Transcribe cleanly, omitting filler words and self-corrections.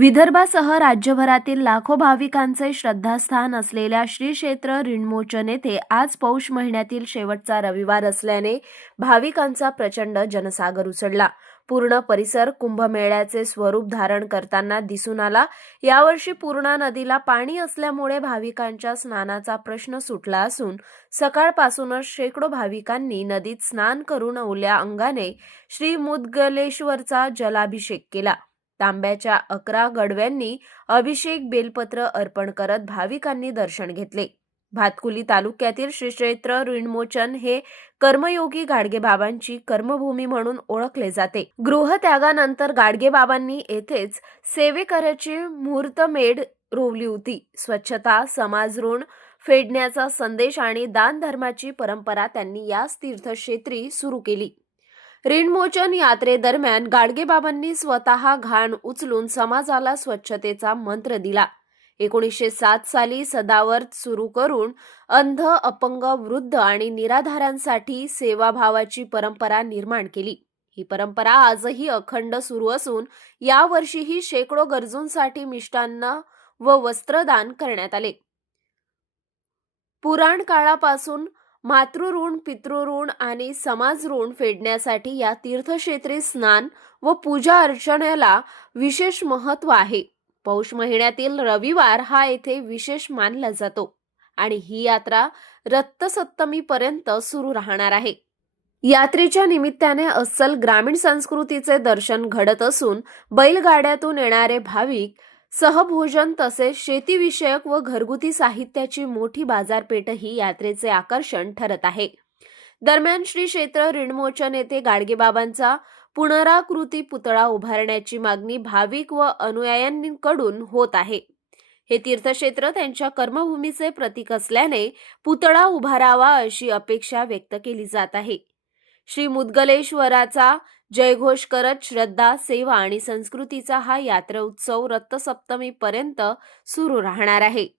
विदर्भासह राज्यभरातील लाखो भाविकांचे श्रद्धास्थान असलेल्या श्री क्षेत्र ऋणमोचन येथे आज पौष महिन्यातील शेवटचा रविवार असल्याने भाविकांचा प्रचंड जनसागर उसळला. पूर्ण परिसर कुंभमेळ्याचे स्वरूप धारण करताना दिसून आला. यावर्षी पूर्णा नदीला पाणी असल्यामुळे भाविकांच्या स्नानाचा प्रश्न सुटला असून सकाळपासूनच शेकडो भाविकांनी नदीत स्नान करून ओल्या अंगाने श्री मुदगलेश्वरचा जलाभिषेक केला. तांब्याच्या 11 गडव्यांनी अभिषेक बेलपत्र अर्पण करत भाविकांनी दर्शन घेतले. भातकुली तालुक्यातील श्री क्षेत्र ऋणमोचन हे कर्मयोगी गाडगेबाबांची कर्मभूमी म्हणून ओळखले जाते. गृहत्यागानंतर गाडगेबाबांनी येथेच सेवेकऱ्याची मुहूर्तमेढ रोवली होती. स्वच्छता, समाज ऋण फेडण्याचा संदेश आणि दान धर्माची परंपरा त्यांनी याच तीर्थक्षेत्री सुरू केली. ऋणमोचन यात्रेदरम्यान गाडगेबाबांनी स्वतः घाण उचलून समाजाला स्वच्छतेचा मंत्र दिला. 1907 साली सदावर्त सुरू करून अंध, अपंग, वृद्ध आणि निराधारांसाठी सेवाभावाची परंपरा निर्माण केली. ही परंपरा आजही अखंड सुरू असून यावर्षीही शेकडो गरजूंसाठी मिष्टान्न व वस्त्रदान करण्यात आले. पुराण काळापासून मातृऋण, पितृऋण आणि समाज ऋण फेडण्यासाठी या तीर्थक्षेत्री स्नान व पूजा अर्चनेला विशेष महत्त्व आहे. पौष महिन्यातील रविवार हा येथे विशेष मानला जातो आणि ही यात्रा रथसप्तमीपर्यंत सुरू राहणार आहे. यात्रेच्या निमित्ताने अस्सल ग्रामीण संस्कृतीचे दर्शन घडत असून बैलगाड्यातून येणारे भाविक सहभोजन तसेच शेतीविषयक व घरगुती साहित्याची मोठी बाजारपेठही यात्रेचे आकर्षण ठरत आहे. दरम्यान श्री क्षेत्र ऋणमोचन येथे गाडगेबाबांचा पुनराकृती पुतळा उभारण्याची मागणी भाविक व अनुयायांकडून होत आहे. हे तीर्थक्षेत्र त्यांच्या कर्मभूमीचे प्रतीक असल्याने पुतळा उभारावा अशी अपेक्षा व्यक्त केली जात आहे. श्री मुदगलेश्वराचा जयघोष करत श्रद्धा, सेवा आणि संस्कृतीचा हा यात्रा उत्सव रथसप्तमीपर्यंत सुरू राहणार आहे.